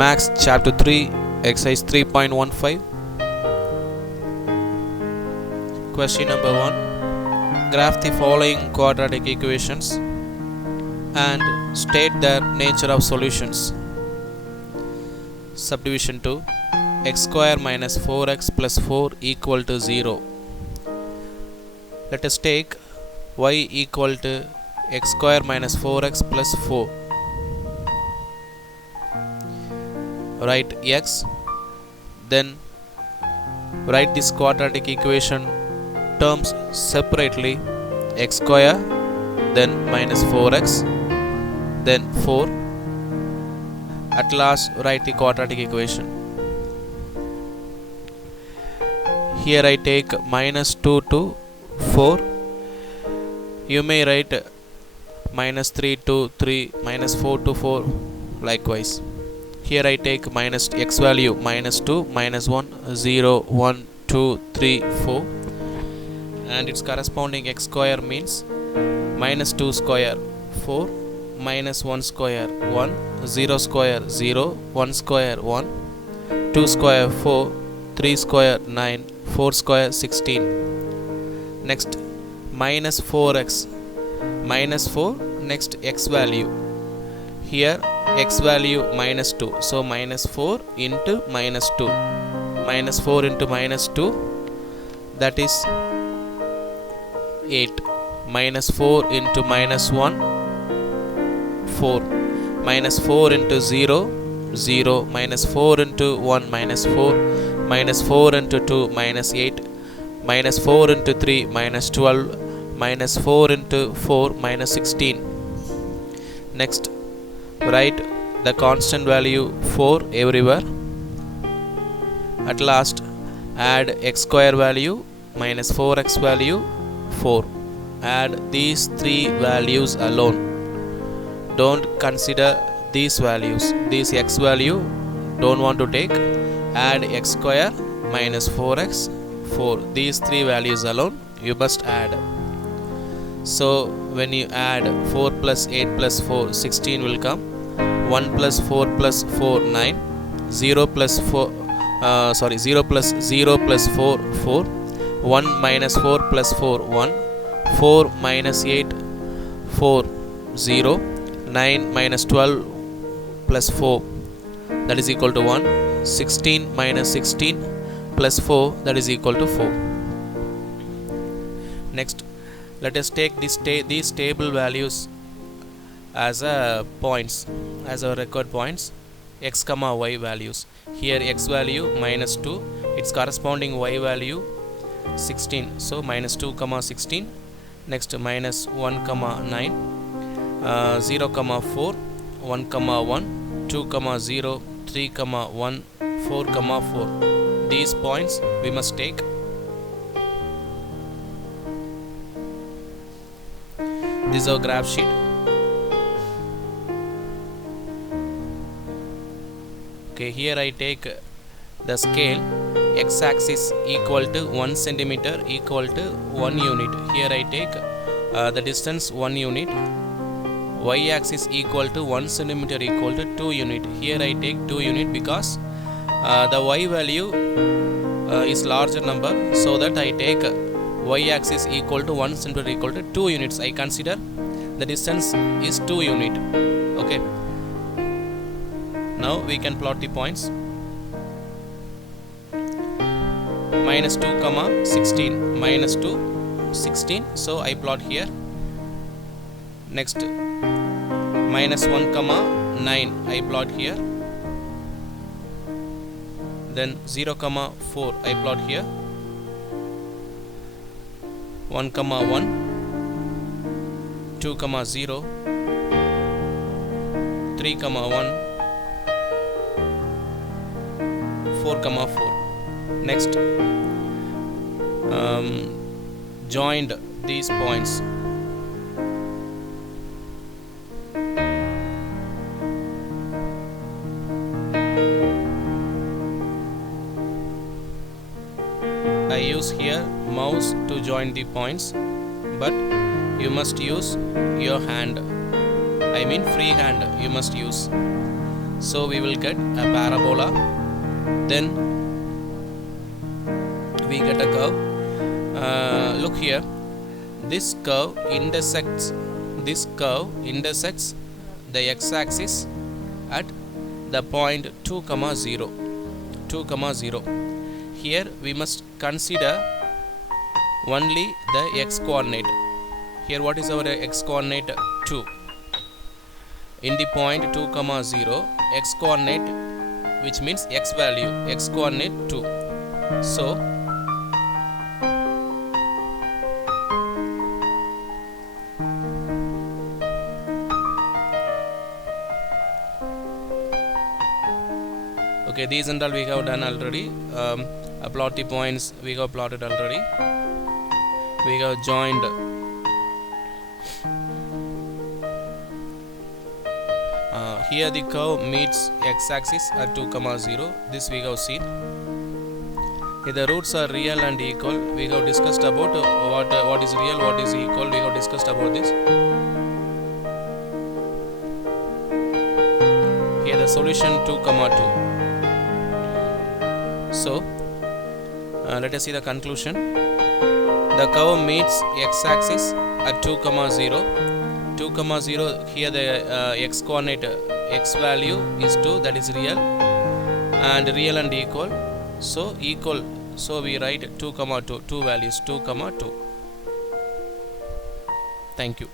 Max Chapter 3, Exercise 3.15. Question number 1. Graph the following quadratic equations and state their nature of solutions. Subdivision 2. X square minus 4x plus 4 equal to 0. Let us take y equal to x square minus 4x plus 4. Write x, then write this quadratic equation terms separately. X square, then minus 4x, then 4. At last write the quadratic equation. Here I take minus 2 to 4. You may write minus 3 to 3, minus 4 to 4 likewise. Here I take minus x value minus 2, minus 1, 0, 1, 2, 3, 4, and its corresponding x square means minus 2 square 4, minus 1 square 1, 0 square 0, 1 square 1, 2 square 4, 3 square 9, 4 square 16. Next minus 4x, minus 4, next x value. Here x value minus 2, so minus 4 into minus 2, minus 4 into minus 2, that is 8. Minus 4 into minus 1, 4. Minus 4 into 0, 0. Minus 4 into 1, minus 4. Minus 4 into 2, minus 8. Minus 4 into 3, minus 12. Minus 4 into 4, minus 16. Next, write the constant value 4 everywhere. At last, add x square value minus 4x value 4. Add these three values alone. Don't consider these values. This x value don't want to take. Add x square minus 4x 4. These three values alone you must add. So when you add 4 plus 8 plus 4, 16 will come. 1 plus 4 plus 4, 9. 0 plus 0 plus 0 plus 4, 4. 1 minus 4 plus 4, 1. 4 minus 8, 4, 0. 9 minus 12 plus 4, that is equal to 1. 16 minus 16 plus 4, that is equal to 4. Next, let us take these table values as points, as our record points, x comma y values. Here x value minus 2, its corresponding y value 16, so minus 2 comma 16. Next minus 1 comma 9, 0 comma 4, 1 comma 1, 2 comma 0, 3 comma 1, 4 comma 4. These points we must take. This is our graph sheet. Okay, here I take the scale. X-axis equal to 1 centimeter equal to 1 unit. Here I take the distance 1 unit. Y-axis equal to 1 centimeter equal to 2 unit. Here I take 2 unit because the y value is larger number, so that I take y-axis equal to 1 centimeter equal to 2 units. I consider the distance is 2 unit. Okay. Now we can plot the points. Minus 2 comma 16, minus 2, 16, so I plot here. Next, minus 1 comma 9, I plot here. Then 0 comma 4, I plot here. 1 comma 1, 2 comma 0, 3 comma 1, 4 comma 4. Next, joined these points. I use here mouse to join the points, but you must use your hand, I mean free hand you must use. so we will get a parabola. Then we get a curve. Look here, this curve intersects the x-axis at the point 2, 0. Here we must consider only the x coordinate. Here what is our x coordinate? 2. In the point 2, 0, x coordinate, which means x value, x coordinate 2. So okay, these and all we have done already. Plot the points we have plotted already. We have joined here the curve meets x-axis at 2, 0. This we have seen. Here the roots are real and equal. We have discussed about what is real, what is equal. We have discussed about this. Here the solution 2, 2. So let us see the conclusion. The curve meets x-axis at 2, 0. 2, 0. Here the x coordinate, x value is 2, that is real, and real and equal. So equal. So we write 2, 2. Two values 2, 2. Thank you.